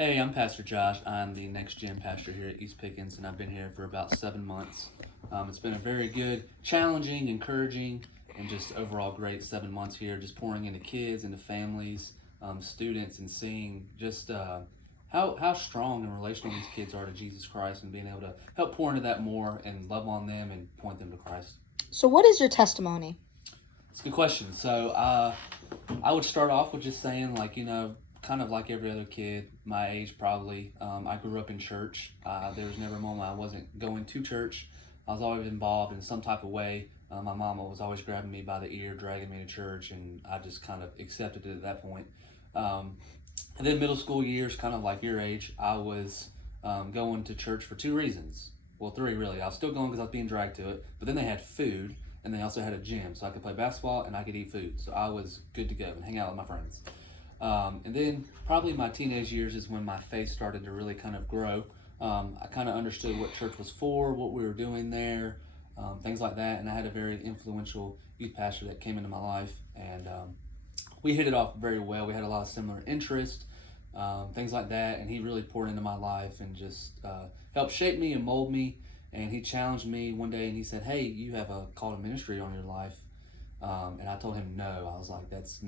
Hey, I'm Pastor Josh. I'm the next gen pastor here at East Pickens, and I've been here for about 7 months. It's been a very good, challenging, encouraging, and just overall great 7 months here, just pouring into kids, into families, students, and seeing just how strong and relational these kids are to Jesus Christ, and being able to help pour into that more and love on them and point them to Christ. So, what is your testimony? It's a good question. I would start off with just saying, kind of like every other kid my age, probably. I grew up in church. There was never a moment I wasn't going to church. I was always involved in some type of way. My mama was always grabbing me by the ear, dragging me to church, and I just kind of accepted it at that point. Um, and then middle school years, kind of like your age, I was going to church for two reasons. Well, three really. I was still going because I was being dragged to it, but then they had food, and they also had a gym, so I could play basketball and I could eat food. So I was good to go and hang out with my friends. And then probably my teenage years is when my faith started to really kind of grow. I kind of understood what church was for, what we were doing there, things like that. And I had a very influential youth pastor that came into my life, and we hit it off very well. We had a lot of similar interests, things like that. And he really poured into my life and just helped shape me and mold me. And he challenged me one day and he said, "Hey, you have a call to ministry on your life." And I told him no. I was like, that's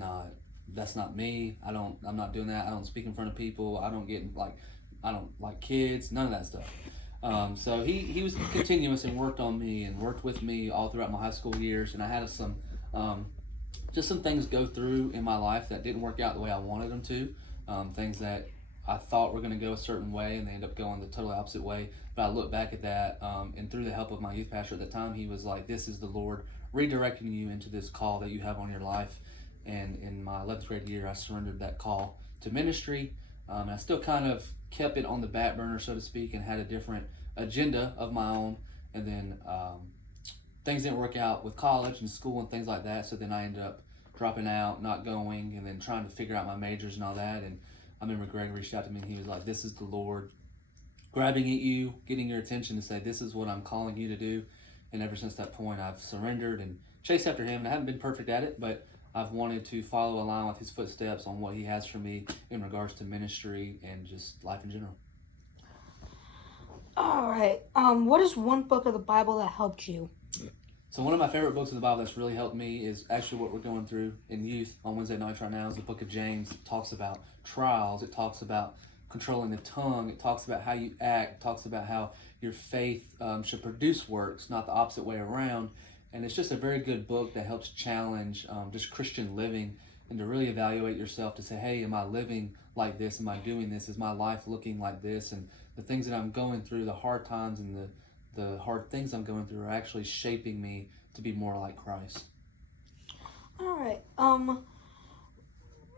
not me. I'm not doing that. I don't speak in front of people. I don't like kids, none of that stuff. So he was continuous and worked on me and worked with me all throughout my high school years. And I had um, just some things go through in my life that didn't work out the way I wanted them to. Things that I thought were going to go a certain way and they end up going the totally opposite way. But I look back at that, and through the help of my youth pastor at the time, he was like, "This is the Lord redirecting you into this call that you have on your life." And in my 11th grade year, I surrendered that call to ministry. And I still kind of kept it on the back burner, so to speak, and had a different agenda of my own. And then things didn't work out with college and school and things like that. So then I ended up dropping out, not going, and then trying to figure out my majors and all that. And I remember Greg reached out to me and he was like, "This is the Lord grabbing at you, getting your attention to say, this is what I'm calling you to do." And ever since that point, I've surrendered and chased after him. And I haven't been perfect at it, but I've wanted to follow a line with his footsteps on what he has for me in regards to ministry and just life in general. All right. What is one book of the Bible that helped you? So one of my favorite books of the Bible that's really helped me is actually what we're going through in youth on Wednesday nights right now is the book of James. It talks about trials. It talks about controlling the tongue. It talks about how you act. It talks about how your faith should produce works, not the opposite way around. And it's just a very good book that helps challenge just Christian living and to really evaluate yourself to say, hey, am I living like this? Am I doing this? Is my life looking like this? And the things that I'm going through, the hard times and the hard things I'm going through are actually shaping me to be more like Christ. All right.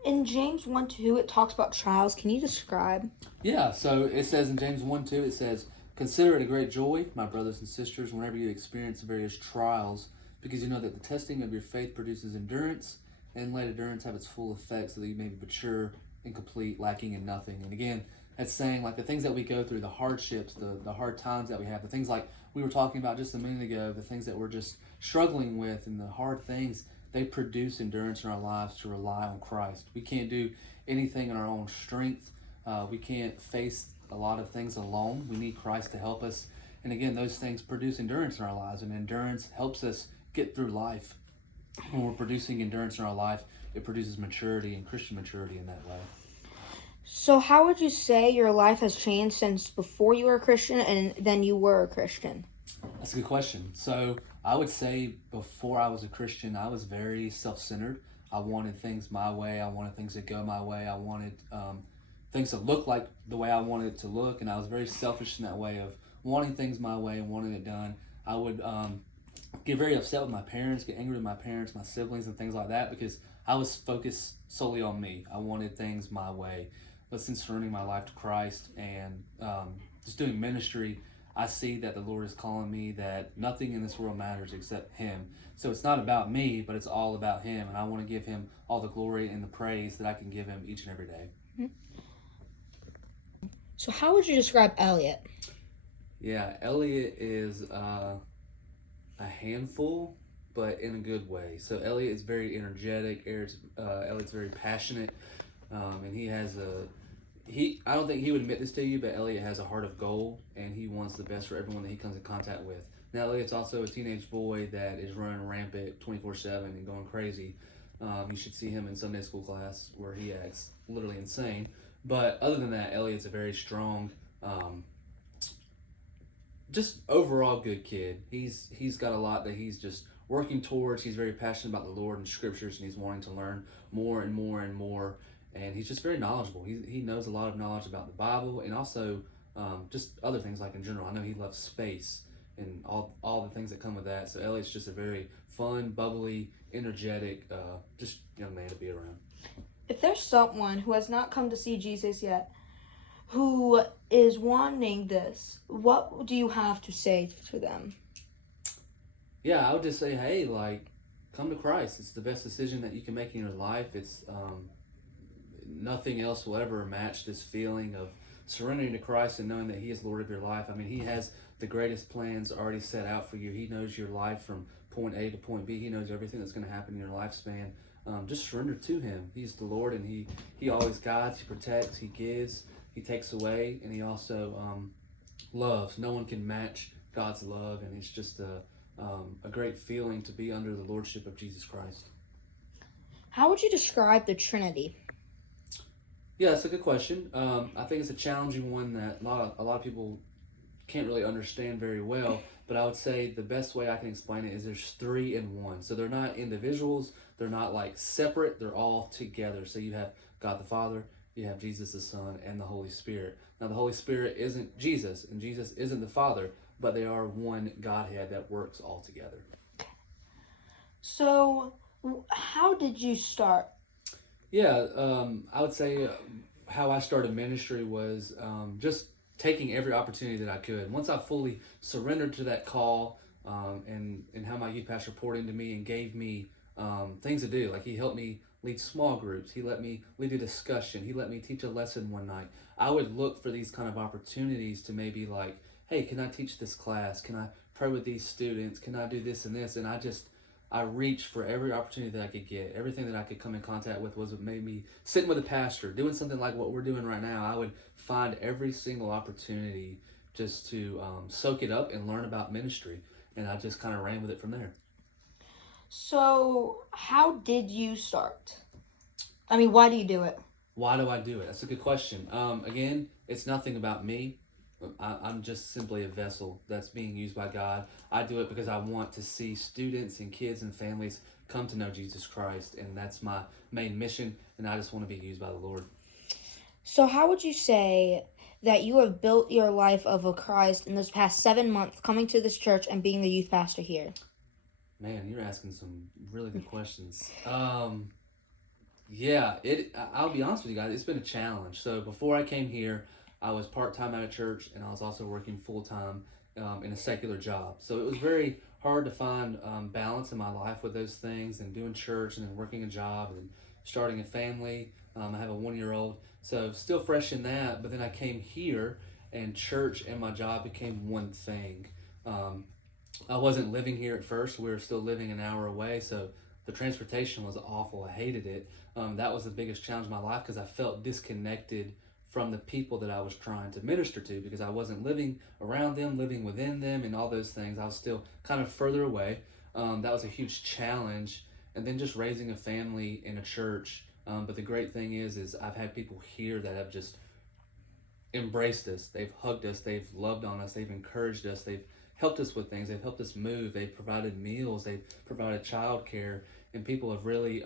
In James 1:2, it talks about trials. Can you describe? Yeah, so it says in James 1:2, it says, "Consider it a great joy, my brothers and sisters, whenever you experience various trials, because you know that the testing of your faith produces endurance, and let endurance have its full effect so that you may be mature and complete, lacking in nothing." And again, that's saying like the things that we go through, the hardships, the hard times that we have, the things like we were talking about just a minute ago, the things that we're just struggling with and the hard things, they produce endurance in our lives to rely on Christ. We can't do anything in our own strength. We can't face a lot of things alone. We need Christ to help us. And again, those things produce endurance in our lives, and endurance helps us get through life. When we're producing endurance in our life, it produces maturity and Christian maturity in that way. So, how would you say your life has changed since before you were a Christian and then you were a Christian? That's a good question. So I would say before I was a Christian, I was very self-centered. I wanted things my way. I wanted things to go my way. I wanted things to look like the way I wanted it to look, and I was very selfish in that way of wanting things my way and wanting it done. I would get very upset with my parents, get angry with my parents, my siblings, and things like that because I was focused solely on me. I wanted things my way. But since surrendering my life to Christ and just doing ministry, I see that the Lord is calling me that nothing in this world matters except Him. So it's not about me, but it's all about Him. And I want to give Him all the glory and the praise that I can give Him each and every day. So, how would you describe Elliot? Yeah, Elliot is a handful, but in a good way. So Elliot is very energetic. Elliot's very passionate, and I don't think he would admit this to you, but Elliot has a heart of gold, and he wants the best for everyone that he comes in contact with. Now, Elliot's also a teenage boy that is running rampant 24/7 and going crazy. You should see him in Sunday school class where he acts literally insane. But other than that, Elliot's a very strong, um, just overall good kid. He's got a lot that he's just working towards. He's very passionate about the Lord and scriptures, and he's wanting to learn more and more and more. And he's just very knowledgeable. He knows a lot of knowledge about the Bible and also just other things like in general. I know he loves space and all the things that come with that. So Elliot's just a very fun, bubbly, energetic, just young man to be around. If there's someone who has not come to see Jesus yet, who is wanting this, what do you have to say to them? Yeah, I would just say, hey, like, come to Christ. It's the best decision that you can make in your life. It's nothing else will ever match this feeling of surrendering to Christ and knowing that He is Lord of your life. I mean, He has the greatest plans already set out for you. He knows your life from point A to point B. He knows everything that's going to happen in your lifespan. Just surrender to Him. He's the Lord, and He always guides, He protects, He gives, He takes away, and He also loves. No one can match God's love, and it's just a great feeling to be under the Lordship of Jesus Christ. How would you describe the Trinity? Yeah, that's a good question. I think it's a challenging one that a lot of people can't really understand very well. But I would say the best way I can explain it is there's three in one. So they're not individuals. They're not like separate. They're all together. So you have God the Father, you have Jesus the Son, and the Holy Spirit. Now the Holy Spirit isn't Jesus, and Jesus isn't the Father, but they are one Godhead that works all together. So, how did you start? Yeah, I would say how I started ministry was just taking every opportunity that I could. Once I fully surrendered to that call and how my youth pastor poured into me and gave me things to do, like he helped me lead small groups, he let me lead a discussion, he let me teach a lesson one night. I would look for these kind of opportunities to maybe like, hey, can I teach this class? Can I pray with these students? Can I do this and this? And I reached for every opportunity that I could get. Everything that I could come in contact with was maybe sitting with a pastor, doing something like what we're doing right now. I would find every single opportunity just to soak it up and learn about ministry. And I just kind of ran with it from there. So, how did you start? I mean, why do you do it? Why do I do it? That's a good question. Again, it's nothing about me. I'm just simply a vessel that's being used by God. I do it because I want to see students and kids and families come to know Jesus Christ, and that's my main mission, and I just want to be used by the Lord. So, how would you say that you have built your life of a Christ in this past 7 months coming to this church and being the youth pastor here? Man, you're asking some really good questions. Yeah, I'll be honest with you guys. It's been a challenge. So before I came here, I was part-time at a church, and I was also working full-time in a secular job. So it was very hard to find balance in my life with those things, and doing church, and then working a job, and starting a family. I have a 1-year-old, so still fresh in that. But then I came here, and church and my job became one thing. Um, I wasn't living here at first. We were still living an hour away, so the transportation was awful. I hated it. That was the biggest challenge in my life because I felt disconnected from the people that I was trying to minister to because I wasn't living around them, living within them, and all those things. I was still kind of further away. That was a huge challenge. And then just raising a family in a church. But the great thing is I've had people here that have just embraced us. They've hugged us. They've loved on us. They've encouraged us. They've helped us with things. They've helped us move. They've provided meals. They've provided childcare, and people have really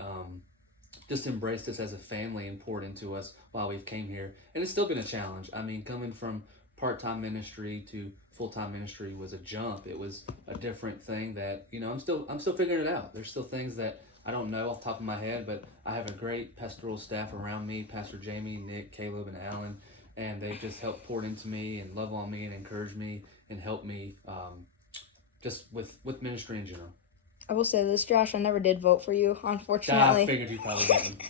just embraced us as a family and poured into us while we've came here. And it's still been a challenge. I mean, coming from part-time ministry to full-time ministry was a jump. It was a different thing that I'm still figuring it out. There's still things that I don't know off the top of my head, but I have a great pastoral staff around me: Pastor Jamie, Nick, Caleb, and Alan. And they've just helped pour into me and love on me and encourage me and help me just with ministry in general. I will say this, Josh, I never did vote for you, I unfortunately. figured you probably didn't.